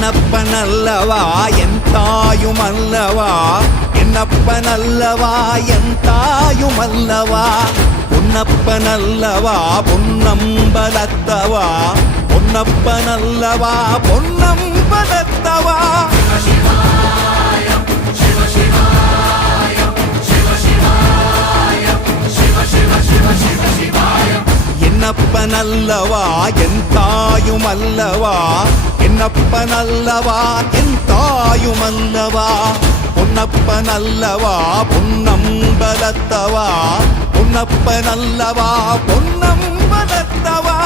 என்னப்பனல்லவா என் தாயுமல்லவா என்னப்பனல்லவா என் தாயுமல்லவா பொன்னப்பனல்லவா பொன்னம்பலத்தவா பொன்னப்பனல்லவா பொன்னம்பலத்தவா என்னப்பனல்லவா என் தாயுமல்லவா என்னப்பனல்லவா என் தாயுமல்லவா பொன்னப்பனல்லவா பொன்னம்பலத்தவா பொன்னப்பனல்லவா பொன்னம்பலத்தவா